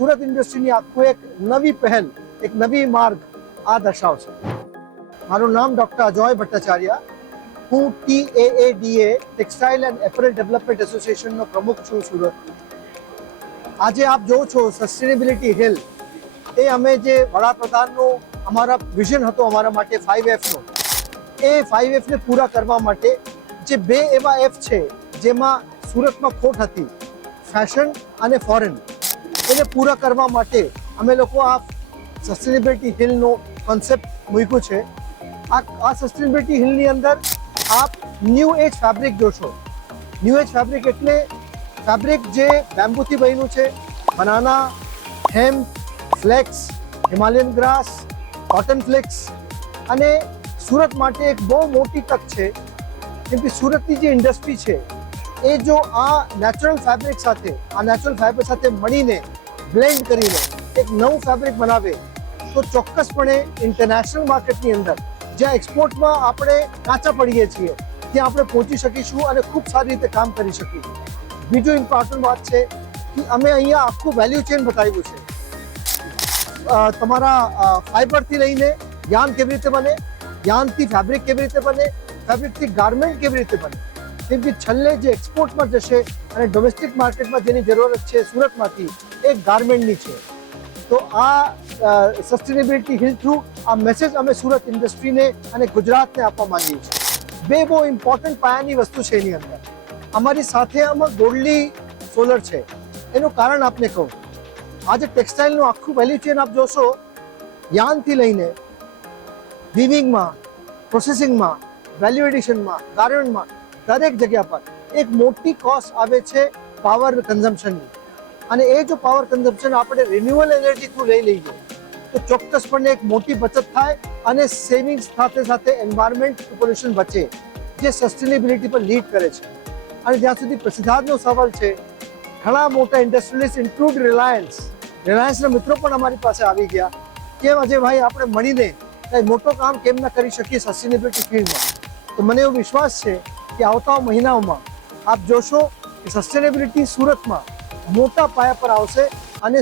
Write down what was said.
સુરત ઇન્ડસ્ટ્રીની આખું એક નવી પહેલ, એક નવી માર્ગ આ દર્શાવશે. મારું નામ ડૉક્ટર અજોય ભટ્ટાચાર્ય. હું TAADA textile and apparel development એસોસિએશનનો પ્રમુખ છું સુરત. આજે આપ જો છો સસ્ટેનેબિલિટી હિલ, એ અમે જે વડાપ્રધાનનું અમારા વિઝન હતો અમારા માટે 5Fનો, એ 5Fને પૂરા કરવા માટે જે બે એવા F છે જેમાં સુરતમાં ખોટ હતી, ફેશન અને ફોરેન, એને પૂરા કરવા માટે અમે લોકો આ સસ્ટેનેબિલિટી હિલનો કોન્સેપ્ટ મૂક્યું છે. આ સસ્ટેનેબિલિટી હિલની અંદર આપ ન્યૂ એજ ફેબ્રિક જોશો. ન્યૂ એજ ફેબ્રિક એટલે ફેબ્રિક જે બેમ્બુથી બન્યું છે, banana, hemp, flax, Himalayan grass, cotton flax. અને સુરત માટે એક બહુ મોટી તક છે, કેમ કે સુરતની જે ઇન્ડસ્ટ્રી છે એ જો આ નેચરલ ફેબ્રિક સાથે, આ નેચરલ ફાઇબર સાથે મળીને બ્લેન્ડ કરીને એક નવું ફેબ્રિક બનાવે તો ચોક્કસપણે ઇન્ટરનેશનલ માર્કેટની અંદર જ્યાં એક્સપોર્ટમાં આપણે કાચા પડીએ છીએ ત્યાં આપણે પહોંચી શકીશું અને ખૂબ સારી રીતે કામ કરી શકીશું. બીજું ઇમ્પોર્ટન્ટ વાત છે કે અમે અહીંયા આખું વેલ્યુ ચેન બતાવ્યું છે. તમારા ફાઇબરથી લઈને યાર્ન કેવી રીતે બને, યાર્નથી ફેબ્રિક કેવી રીતે બને, ફેબ્રિકથી ગાર્મેન્ટ કેવી રીતે બને, કેમ કે છેલ્લે જે એક્સપોર્ટમાં જશે અને ડોમેસ્ટિક માર્કેટમાં જેની જરૂરત છે સુરતમાંથી એ ગાર્મેન્ટની છે. તો આ સસ્ટેનેબિલિટી હિલ થ્રુ આ મેસેજ અમે સુરત ઇન્ડસ્ટ્રીને અને ગુજરાતને આપવા માંગીએ છીએ. બે બહુ ઇમ્પોર્ટન્ટ પાયાની વસ્તુ છે એની અંદર. અમારી સાથે આમાં ગોલ્ડલી સોલર છે. એનું કારણ આપને કહું, આજે ટેક્સટાઇલનું આખું વેલ્યુ ચેન આપ જોશો, યાર્નથી લઈને વીવિંગમાં, પ્રોસેસિંગમાં, વેલ્યુ એડિશનમાં, ગાર્મેન્ટમાં, દરેક જગ્યા પર એક મોટી કોસ્ટ આવે છે પાવર કન્ઝમ્પશનની. અને એ જો પાવર કન્ઝમ્પશન આપણે રિન્યુઅલ એનર્જી થ્રુ લઈ લઈએ તો ચોક્કસપણે એક મોટી બચત થાય અને સેવિંગ્સ સાથે સાથે એન્વાયરમેન્ટ પોલ્યુશન બચે, જે સસ્ટેનેબિલિટી પર લીડ કરે છે. અને જ્યાં સુધી પ્રસિદ્ધાર્થનો સવાલ છે, ઘણા મોટા ઇન્ડસ્ટ્રીલિસ્ટ ઇન્ક્લુડ રિલાયન્સના મિત્રો પણ અમારી પાસે આવી ગયા. કેમ અજયભાઈ આપણે મળીને કંઈ મોટો કામ કેમ ના કરી શકીએ સસ્ટેનેબિલિટી ફિલ્ડમાં? તો મને એવો વિશ્વાસ છે કે આવતા મહિનાઓમાં આપ જોશો કે સસ્ટેનેબિલિટી સુરતમાં મોટા પાયા પર આવશે